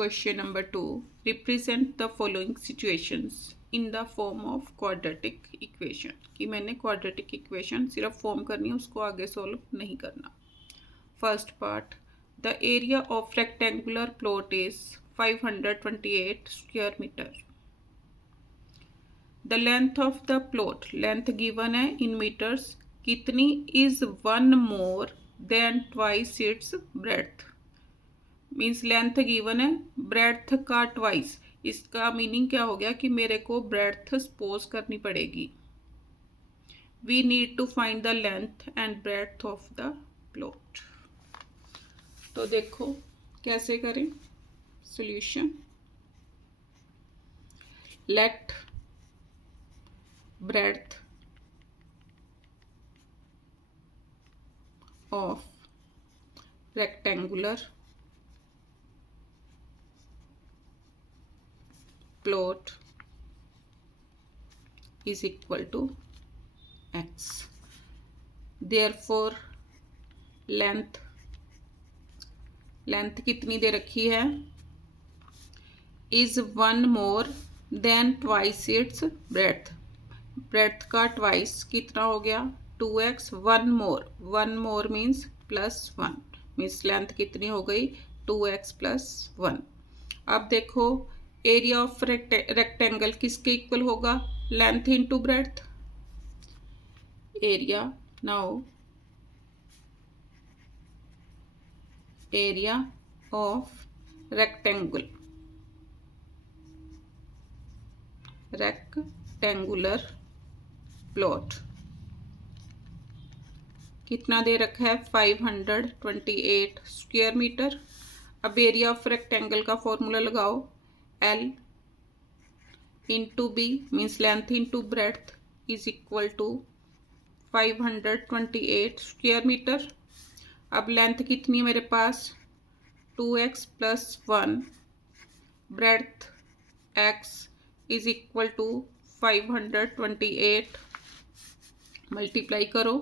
Question number 2. Represent the following situations in the form of quadratic equation. कि मैंने quadratic equation सिर्फ form करनी है, उसको आगे solve नहीं करना. First part. The area of rectangular plot is 528 square meter. The length of the plot, length given है in meters, कितनी is one more than twice its breadth. Means length given है, breadth का twice. इसका meaning क्या हो गया कि मेरे को ब्रेड्थ सपोज करनी पड़ेगी. We need to find the length and breadth of the plot. तो देखो कैसे करें solution. Let breadth of rectangular plot is equal to x. Therefore length कितनी दे रखी है is one more than twice its breadth. breadth का twice कितना हो गया 2x. one more means plus 1 means length कितनी हो गई 2x plus 1. अब देखो एरिया ऑफ रेक्टेंगल किसके इक्वल होगा length into breadth. Area now area of rectangular plot कितना दे रखा है 528 स्क्वायर मीटर. अब एरिया ऑफ रेक्टेंगल का फॉर्मूला लगाओ. L into B means length into breadth is equal to 528 square meter. अब length कितनी है मेरे पास 2x plus 1. breadth x is equal to 528. Multiply करो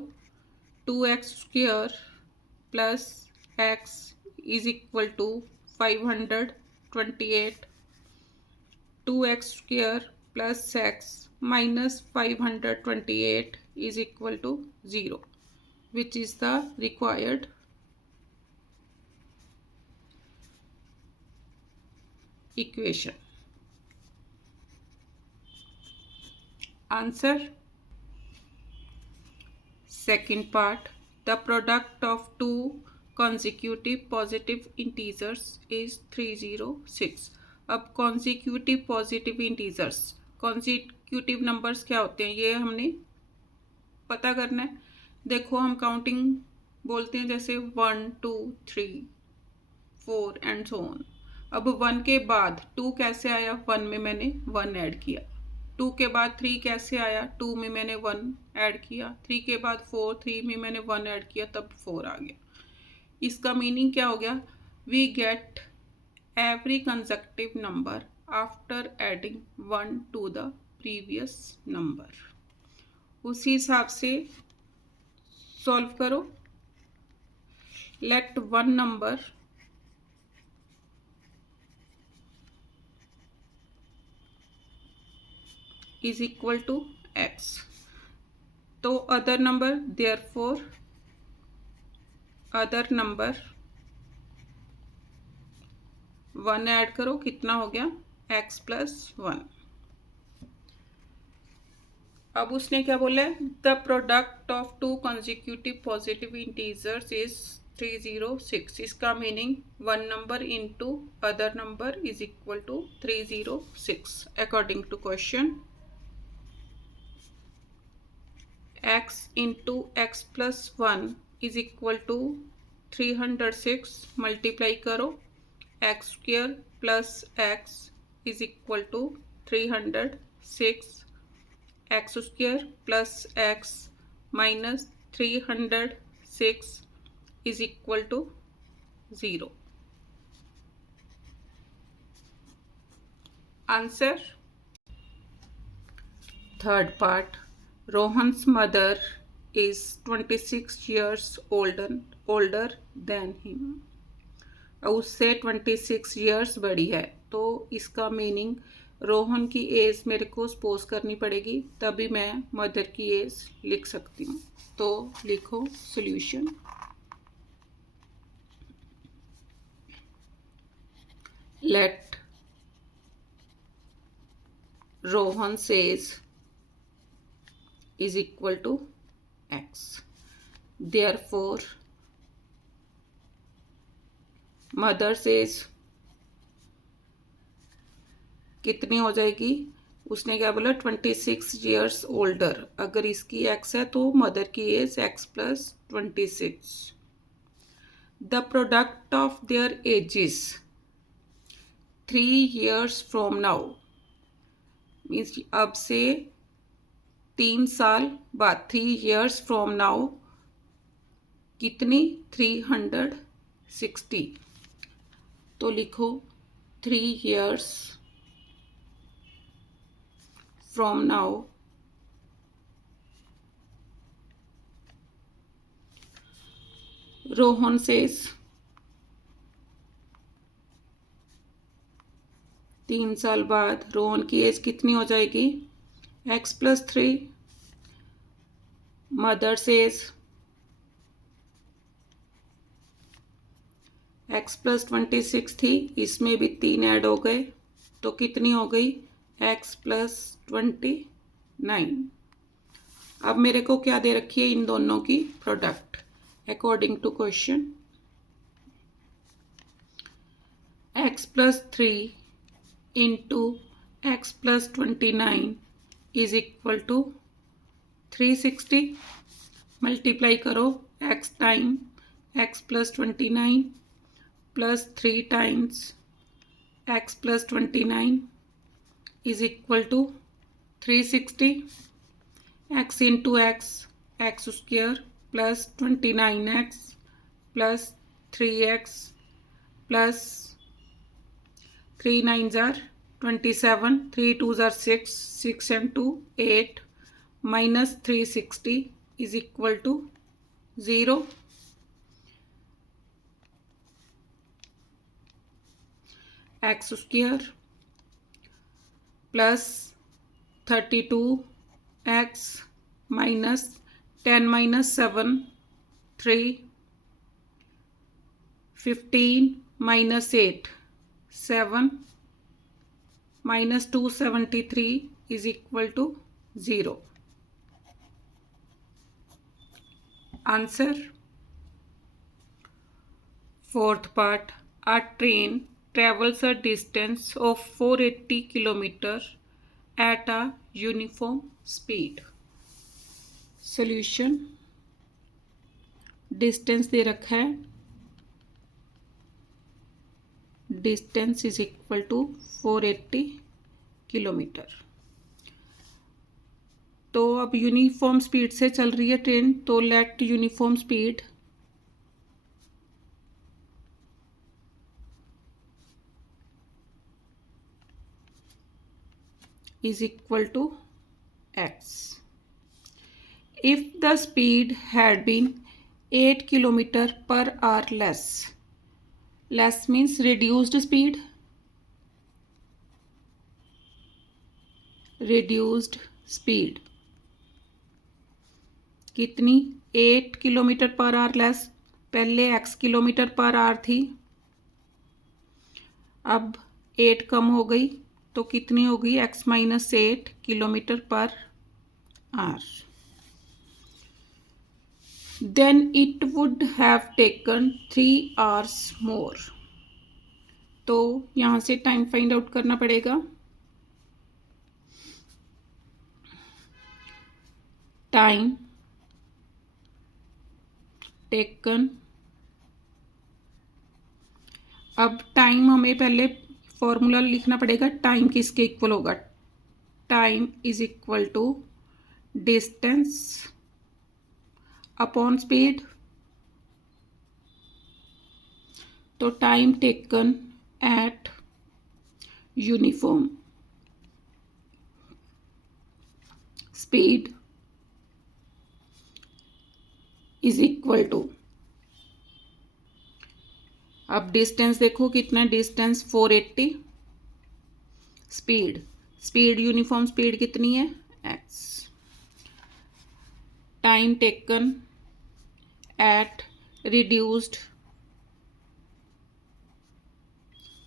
2x square plus x is equal to 528. 2x square plus x minus 528 is equal to 0, which is the required equation. Answer. Second part. The product of two consecutive positive integers is 306. अब consecutive positive integers, consecutive numbers क्या होते हैं ये हमने पता करना है. देखो हम काउंटिंग बोलते हैं जैसे 1 2 3 4 एंड सो ऑन. अब 1 के बाद 2 कैसे आया 1 में मैंने 1 ऐड किया. 2 के बाद 3 कैसे आया 2 में मैंने 1 ऐड किया. 3 के बाद 4 3 में मैंने 1 ऐड किया तब 4 आ गया. इसका मीनिंग क्या हो गया we get every consecutive number after adding 1 to the previous number. उसी हिसाब से सॉल्व करो. let one number is equal to x. तो other number therefore other number 1 add करो कितना हो गया x plus 1. अब उसने क्या बोला है the product of two consecutive positive integers is 306. इसका meaning one number into other number is equal to 306 according to question. x into x plus 1 is equal to 306. Multiply करो x square plus x is equal to 306. x square plus x minus 306 is equal to 0. Answer. Third part. Rohan's mother is 26 years older than him. उससे 26 years बड़ी है। तो इसका meaning Rohan की as मेरे को suppose करनी पड़ेगी, तभी मैं मदर की एज लिख सकती हूँ। तो लिखो solution. Let Rohan's age is equal to x. Therefore, mother's age कितनी हो जाएगी? उसने क्या बोला? 26 ईयर्स ओल्डर। अगर इसकी x है तो मदर की age x plus 26। The product of their ages 3 years from now, means अब से 3 साल बाद, 3 years फ्रॉम नाउ कितनी? 360। तो लिखो 3 years from now Rohan says 3 साल बाद रोहन की एज कितनी हो जाएगी? x plus 3। Mother says x plus 26 थी, इसमें भी 3 ऐड हो गए तो कितनी हो गई? x plus 29। अब मेरे को क्या दे रखी है? इन दोनों की product according to question. x plus 3 into x plus 29 is equal to 360। Multiply करो x time x plus 29 plus 3 times x plus 29 is equal to 360। x into x square plus 29x plus 3x plus 3 9s are 27, 3 2s are 6, 6 and 2 8 minus 360 is equal to 0. X square plus 32x minus 10 minus 7 3, 15 minus 8 7 minus 273 is equal to 0. Answer. Fourth part. A train travels a distance of 480 kilometers at a uniform speed. Solution. Distance दे रखा है, distance is equal to 480 kilometre. तो अब uniform speed से चल रही है train, तो let uniform speed is equal to x। If the speed had been 8 kilometre per hour less, less means reduced speed, reduced speed कितनी? 8 किलोमीटर पर आवर लेस। पहले x kilometre per hour थी, अब 8 कम हो गई तो कितनी हो गई? x minus 8 kilometre per hour. Then it would have taken 3 hours मोर। तो यहाँ से टाइम फाइंड आउट करना पड़ेगा। टाइम टेकन, अब टाइम हमें पहले फॉर्मूला लिखना पड़ेगा। टाइम किसके इक्वल होगा? Time is equal to distance upon speed. तो time taken at uniform speed is equal to अब डिस्टेंस देखो कितना, डिस्टेंस 480, स्पीड यूनिफॉर्म स्पीड कितनी है x, time taken at reduced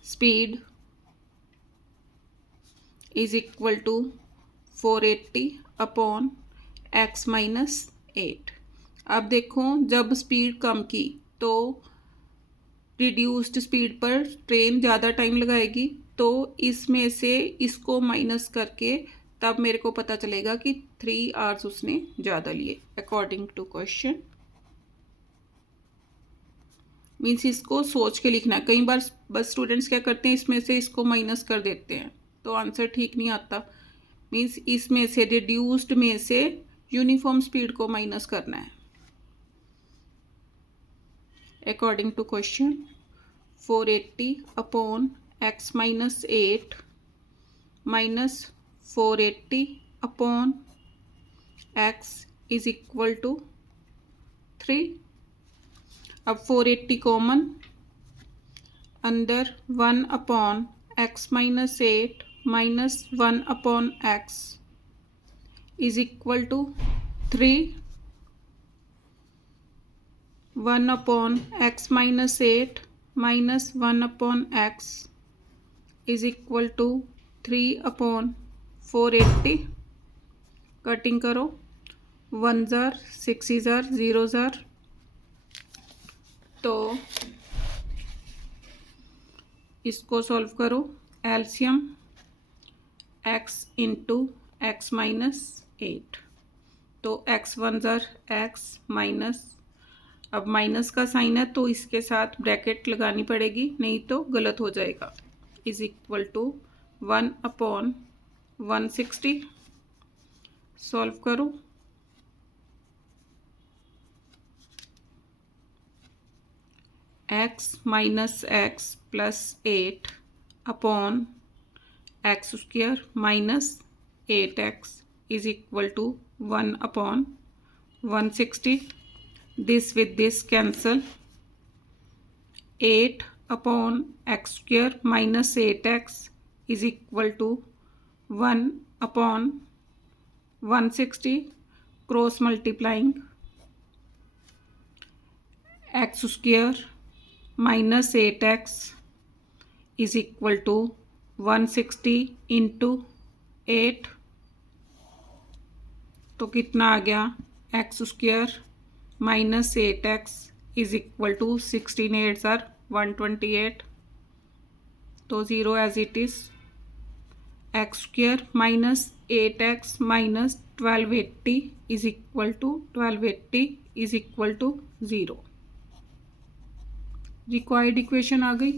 speed is equal to 480 upon x minus 8। अब देखो जब speed कम की तो रिड्यूस्ड स्पीड पर ट्रेन ज़्यादा टाइम लगाएगी, तो इसमें से इसको माइनस करके तब मेरे को पता चलेगा कि 3 आवर्स उसने ज़्यादा लिए अकॉर्डिंग टू क्वेश्चन। मीन्स इसको सोच के लिखना है। कई बार बस स्टूडेंट्स क्या करते हैं, इसमें से इसको माइनस कर देते हैं तो आंसर ठीक नहीं आता। मीन्स इसमें से रिड्यूस्ड में से यूनिफॉर्म स्पीड को माइनस करना है according to question. 480 upon x minus 8 minus 480 upon x is equal to 3। अब 480 कॉमन, अंदर 1 upon x minus 8 minus 1 upon x is equal to 3। 1 upon x minus 8 minus 1 upon x is equal to 3 upon 480। Cutting करो, 1 ज़ार 6 ज़ार 0 ज़ार, तो इसको solve करो। LCM x into x minus 8, तो x 1 ज़ार x minus, अब minus का sign है तो इसके साथ ब्रैकेट लगानी पड़ेगी, नहीं तो गलत हो जाएगा। Is equal to 1 upon 160। Solve करो, x minus x plus 8 upon x square minus 8x is equal to 1 upon 160। This with this cancel, 8 upon x square minus 8x is equal to 1 upon 160। Cross multiplying, x square minus 8x is equal to 160 into 8, तो कितना आ गया, x square minus 8x is equal to 16 8 are 128, तो 0 as it is. X square minus 8x minus 1280 is equal to 1280 is equal to 0। Required equation आ गई।